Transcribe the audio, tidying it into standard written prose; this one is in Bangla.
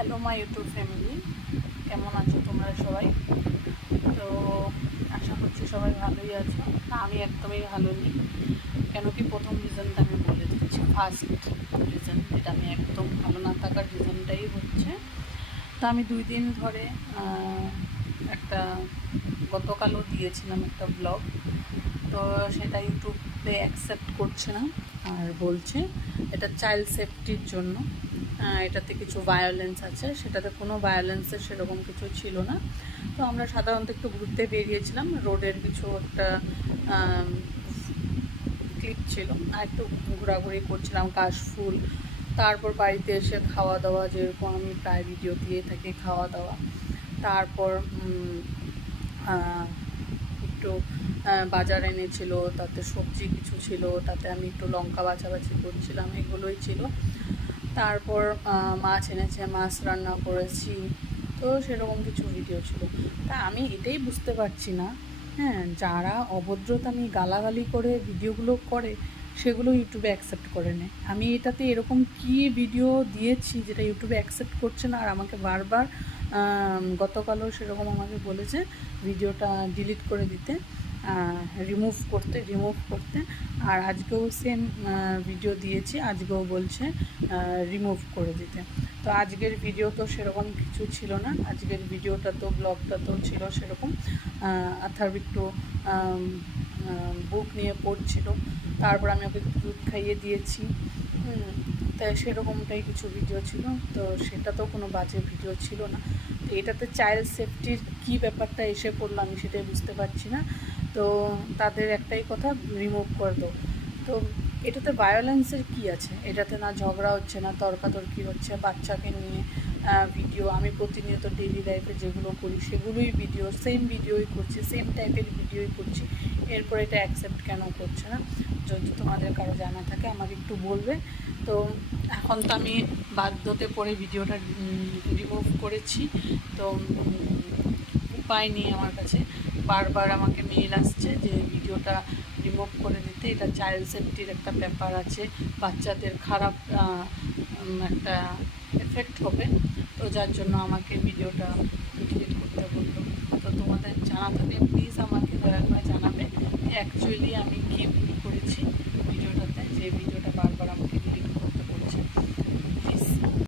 হ্যালো মাই ইউটিউব ফ্যামিলি, কেমন আছো তোমরা সবাই? তো আশা করছি সবাই ভালোই আছো। আমি একদমই ভালো নেই। কেন কি প্রথম রিজনটা আমি বলে দিচ্ছি। ফার্স্ট রিজন যেটা আমি একদম ভালো না থাকার রিজনটাই হচ্ছে, তো আমি 2 দিন ধরে একটা গতকালও দিয়েছিলাম একটা ব্লগ, তো সেটা ইউটিউবে অ্যাকসেপ্ট করছে না আর বলছে এটা চাইল্ড সেফটির জন্য, এটাতে কিছু ভায়োলেন্স আছে। সেটাতে কোনো ভায়োলেন্সের সেরকম কিছু ছিল না। তো আমরা সাধারণত একটু ঘুরতে বেরিয়েছিলাম, রোডের কিছু একটা ক্লিপ ছিল, আর একটু ঘোরাঘুরি করছিলাম, কাশফুল। তারপর বাড়িতে এসে খাওয়া দাওয়া, যেরকম আমি প্রায় ভিডিও দিয়ে থাকি, খাওয়া দাওয়া। তারপর একটু বাজার এনেছিল, তাতে সবজি কিছু ছিল, তাতে আমি একটু লঙ্কা বাছাবাছি করছিলাম, এগুলোই ছিল। তারপর মাছ এনেছে, মাছ রান্না করেছি। তো সেরকম কিছু ভিডিও ছিল। তা আমি এটাই বুঝতে পারছি না, হ্যাঁ, যারা অভদ্রতামি গালাগালি করে ভিডিওগুলো করে সেগুলো ইউটিউবে অ্যাকসেপ্ট করে নেয়। আমি এটাতে এরকম কী ভিডিও দিয়েছি যেটা ইউটিউবে অ্যাকসেপ্ট করছে না, আর আমাকে বারবার গতকালও সেরকম আমাকে বলেছে ভিডিওটা ডিলিট করে দিতে, রিমুভ করতে। আর আজকেও সেম ভিডিও দিয়েছি, আজকেও বলছে রিমুভ করে দিতে। তো আজকের ভিডিও তো সেরকম কিছু ছিল না, আজকের ভিডিওটা তো ব্লগটা তো ছিল সেরকম আথার একটু বুক নিয়ে পড়ছিল, তারপর আমি ওকে দুধ খাইয়ে দিয়েছি। তাই সেরকমটাই কিছু ভিডিও ছিল, তো সেটা তো কোনো বাজে ভিডিও ছিল না। তো এটাতে চাইল্ড সেফটির কী ব্যাপারটা এসে পড়লো আমি সেটাই বুঝতে পারছি না। তো তাদের একটাই কথা, রিমুভ করে দাও। তো এটাতে ভায়োলেন্সের কী আছে? এটাতে না ঝগড়া হচ্ছে, না তর্কাতর্কি হচ্ছে, বাচ্চাকে নিয়ে ভিডিও। আমি প্রতিনিয়ত ডেইলি লাইফে যেগুলো করি সেগুলোই ভিডিও, সেম ভিডিওই করছি, সেম টাইপের ভিডিওই করছি। এরপর এটা অ্যাকসেপ্ট কেন করছে না? যদি তোমাদের কারো জানা থাকে আমাকে একটু বলবে। তো এখন তো আমি বাধ্যতে পড়ে ভিডিওটা রিমুভ করেছি। তো উপায় নেই আমার কাছে, বারবার আমাকে মেল আসছে যে ভিডিওটা রিমুভ করে দিতে, এটা চাইল্ড সেফটির একটা ব্যাপার আছে, বাচ্চাদের খারাপ একটা এফেক্ট হবে। তো যার জন্য আমাকে ভিডিওটা ডিলিট করতে বললো। তো তোমাদের জানা থাকলে প্লিজ আমাকে দয়া করে জানাবে যে অ্যাকচুয়ালি আমি কী ভুল করেছি ভিডিওটাতে, যে ভিডিওটা